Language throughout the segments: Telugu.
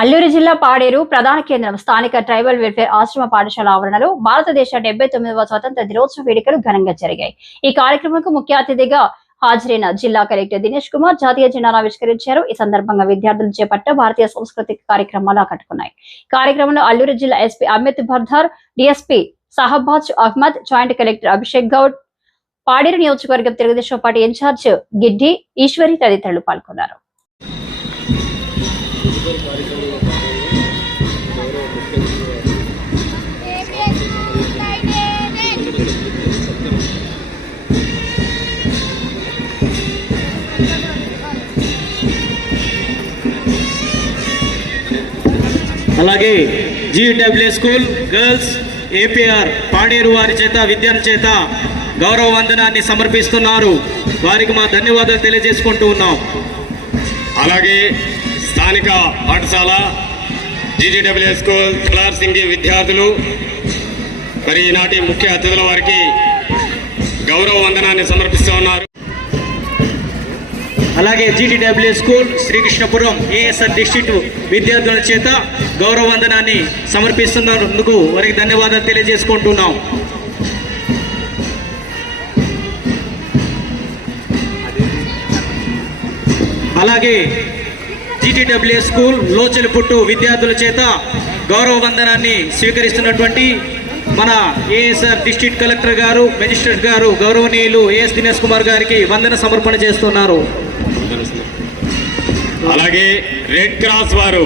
అల్లూరు జిల్లా పాడేరు ప్రధాన కేంద్రం స్థానిక ట్రైబల్ వెల్ఫేర్ ఆశ్రమ పాఠశాల ఆవరణలో భారతదేశ 79వ స్వతంత్ర దినోత్సవ వేడుకలు ఘనంగా జరిగాయి. ఈ కార్యక్రమంకు ముఖ్య అతిథిగా హాజరైన జిల్లా కలెక్టర్ దినేష్ కుమార్ జాతీయ జెండాను ఆవిష్కరించారు. ఈ సందర్భంగా విద్యార్థులు చేపట్ట భారతీయ సాంస్కృతిక కార్యక్రమాలు ఆకట్టుకున్నాయి. కార్యక్రమంలో అల్లూరు జిల్లా SP Amit Bardhar, DSP Shahbaz Ahmed, joint collector Abhishek Goud, Paderu నియోజకవర్గం తెలుగుదేశం పార్టీ ఇన్ఛార్జ్ గిడ్డి ఈశ్వరి తదితరులు పాల్గొన్నారు. అలాగే GW school girls APR Paderu వారి చేత విద్యార్థి చేత గౌరవ వందనాన్ని సమర్పిస్తున్నారు. వారికి మా ధన్యవాదాలు తెలియజేసుకుంటూ ఉన్నాం. అలాగే స్థానిక పాఠశాల జీజీడబ్ల్యూ స్కూల్ తులార్ సింగి విద్యార్థులు మరి ఈనాటి ముఖ్య అతిథుల వారికి గౌరవ వందనాన్ని సమర్పిస్తూ ఉన్నారు. అలాగే GTW school Srikrishnapuram ASR district విద్యార్థుల చేత గౌరవ వందనాన్ని సమర్పిస్తున్నందుకు వారికి ధన్యవాదాలు తెలియజేసుకుంటున్నాం. అలాగే జీటీడబ్ల్యూ స్కూల్ లోచెలపుట్టు విద్యార్థుల చేత గౌరవ వందనాన్ని స్వీకరిస్తున్నటువంటి మన ఏఎస్ఆర్ డిస్ట్రిక్ట్ కలెక్టర్ గారు, మెజిస్ట్రేట్ గారు, గౌరవనీయులు ఏఎస్ దినేష్ కుమార్ గారికి వందన సమర్పణ చేస్తున్నారు. అలాగే రెడ్ క్రాస్ వారు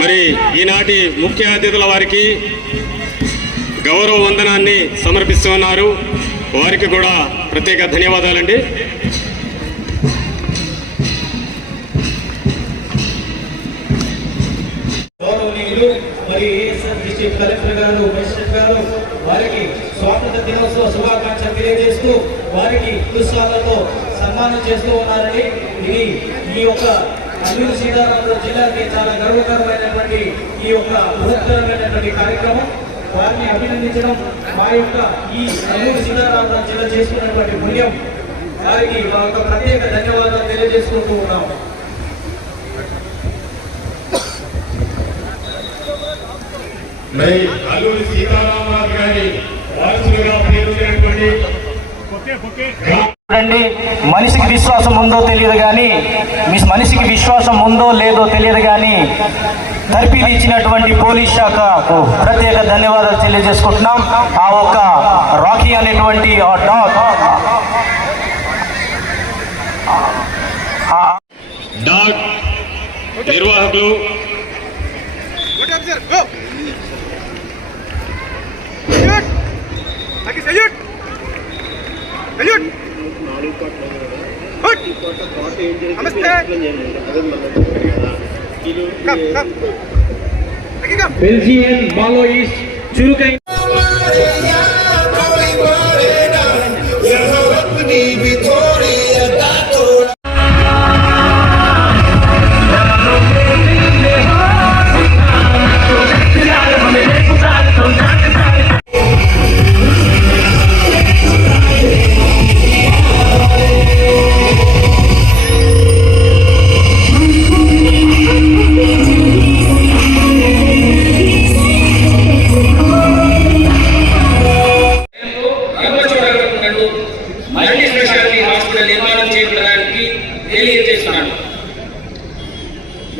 మరి ఈనాటి ముఖ్య అతిథుల వారికి గౌరవ వందనాన్ని సమర్పిస్తూ ఉన్నారు. వారికి కూడా ప్రత్యేక ధన్యవాదాలండి. గౌరవనీయులు మరి ఏఎస్ఆర్ డిస్ట్రిక్ట్ కలెక్టర్ గారు, మెజిస్ట్రేట్ గారు వారికి స్వాతంత్ర దినోత్సవ శుభాకాంక్షలు తెలియజేస్తూ వారికి పుష్పాలతో సన్మానం చేస్తూ ఉన్నారని ఇది ఈ యొక్క అల్లూరు సీతారామరాజు జిల్లాకి చాలా గర్వకరమైనటువంటి ఈ యొక్క బృహత్తరమైనటువంటి కార్యక్రమం. వారిని అభినందించడం మా యొక్క ఈ అల్లూరు సీతారామరాజు జిల్లా చేసుకున్నటువంటి పుణ్యం. వారికి మా యొక్క ప్రత్యేక ధన్యవాదాలు తెలియజేసుకుంటూ ఉన్నాం. మరి అల్లూరి సీతారామరాజు గారి వారసులుగా పేరున్నటువంటి మనిషికి విశ్వాసం ఉందో తెలియదు కానీ మనిషికి విశ్వాసం ఉందో లేదో తెలియదు కానీ తర్ఫీదు ఇచ్చినటువంటి పోలీస్ శాఖకు ప్రత్యేక ధన్యవాదాలు తెలియజేసుకుంటున్నాం. ఆ ఒక్క రాకీ అనేటువంటి డాగ్ నిర్వాహకులు బెల్జియన్ మాలోయిస్ట్ చురుకైన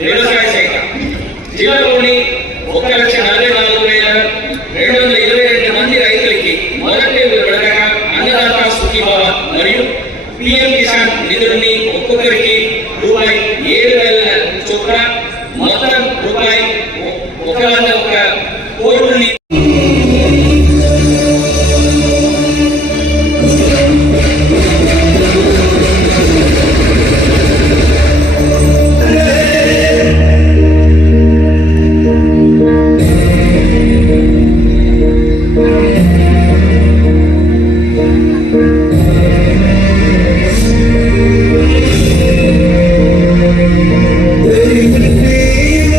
వ్యవసాయ శాఖ జిల్లాలోని 1,44,222 మంది రైతులకి మొదటి విడతగా అన్నదాత సుఖీభావ మరియు పిఎం కిసాన్ నిధులని ఒక్కొక్కరికి రూ.7,000 చొప్పున మొత్తం రూ.1,01 కోట్లని They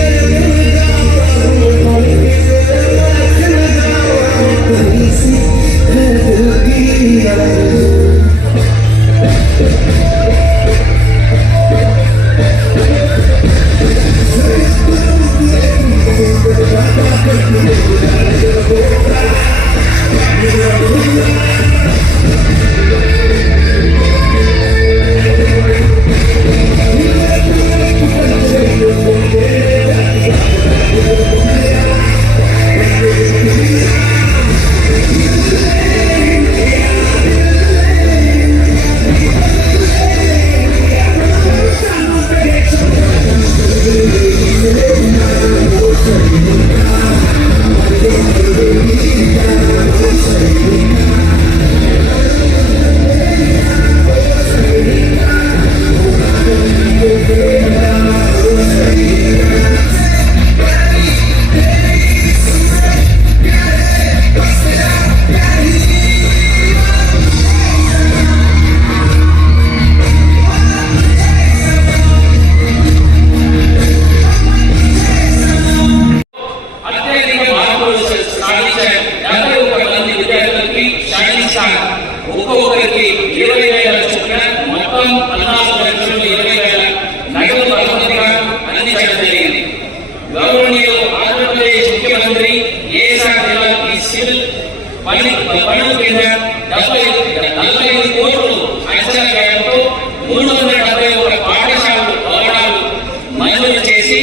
అందించడం జరిగింది. గౌరవనీయులు ఆంధ్రప్రదేశ్ ముఖ్యమంత్రి ఏఎస్ఆర్ జిల్లాకి సివిల్ పనుల కింద 45 కోట్లు అంచనా వ్యయంతో 371 పాఠశాలలు భవనాలు మంజూరు చేసి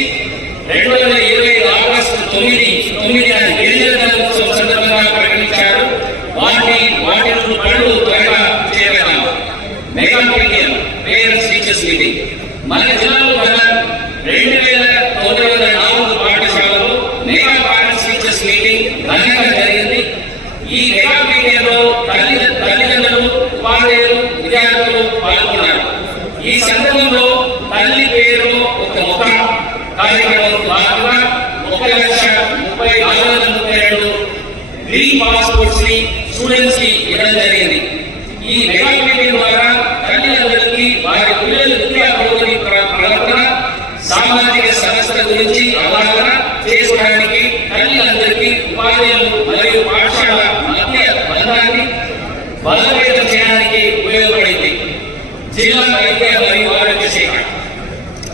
2025 ఆగస్టు 9న గిరిజన దినోత్సవం సందర్భంగా ప్రకటించారు. వాటి పనులు త్వరగా చేపడతాము. మెగా పేరెంట్స్ టీచర్స్ మీటింగ్ మన జిల్లాలో గల 2904 పాఠశాలలో మెగా పేరెంట్స్ టీచర్స్ మీటింగ్ ఘనంగా జరిగింది. ఈ మెగా మీటింగ్ లో తల్లిదండ్రులు, ఉపాధ్యాయులు, విద్యార్థులు పాల్గొన్నారు. ఈ సందర్భంలో తల్లి పేరు ఒక మొక్క కార్యక్రమం భాగంగా 1,30,432 గ్రీన్ పాస్పోర్ట్స్ ని స్టూడెంట్స్ కి ఇవ్వడం జరిగింది. ఈ మెగా మీటింగ్ ద్వారా తల్లిదండ్రులకి వారి పిల్లల విద్యా పురోగతి ప్రవర్తన, సామాజిక సమస్యల గురించి అవగాహన చేసుకోవడానికి తల్లిదండ్రులకి, ఉపాధ్యాయులు మరియు పాఠశాల మధ్య బంధాన్ని బలోపేతం చేయడానికి ఉపయోగపడింది. జిల్లా వైద్య మరియు ఆరోగ్య శాఖ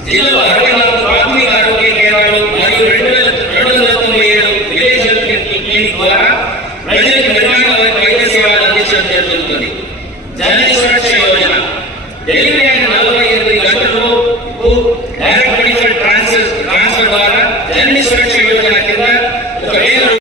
జిల్లాలో 64 ప్రాథమిక ఆరోగ్య కేంద్రాలు మరియు 297 విలేజ్ హెల్త్ క్లినిక్ ద్వారా ప్రజలకు నిర్మాణ వైద్య సేవలు అందించడం జరుగుతుంది.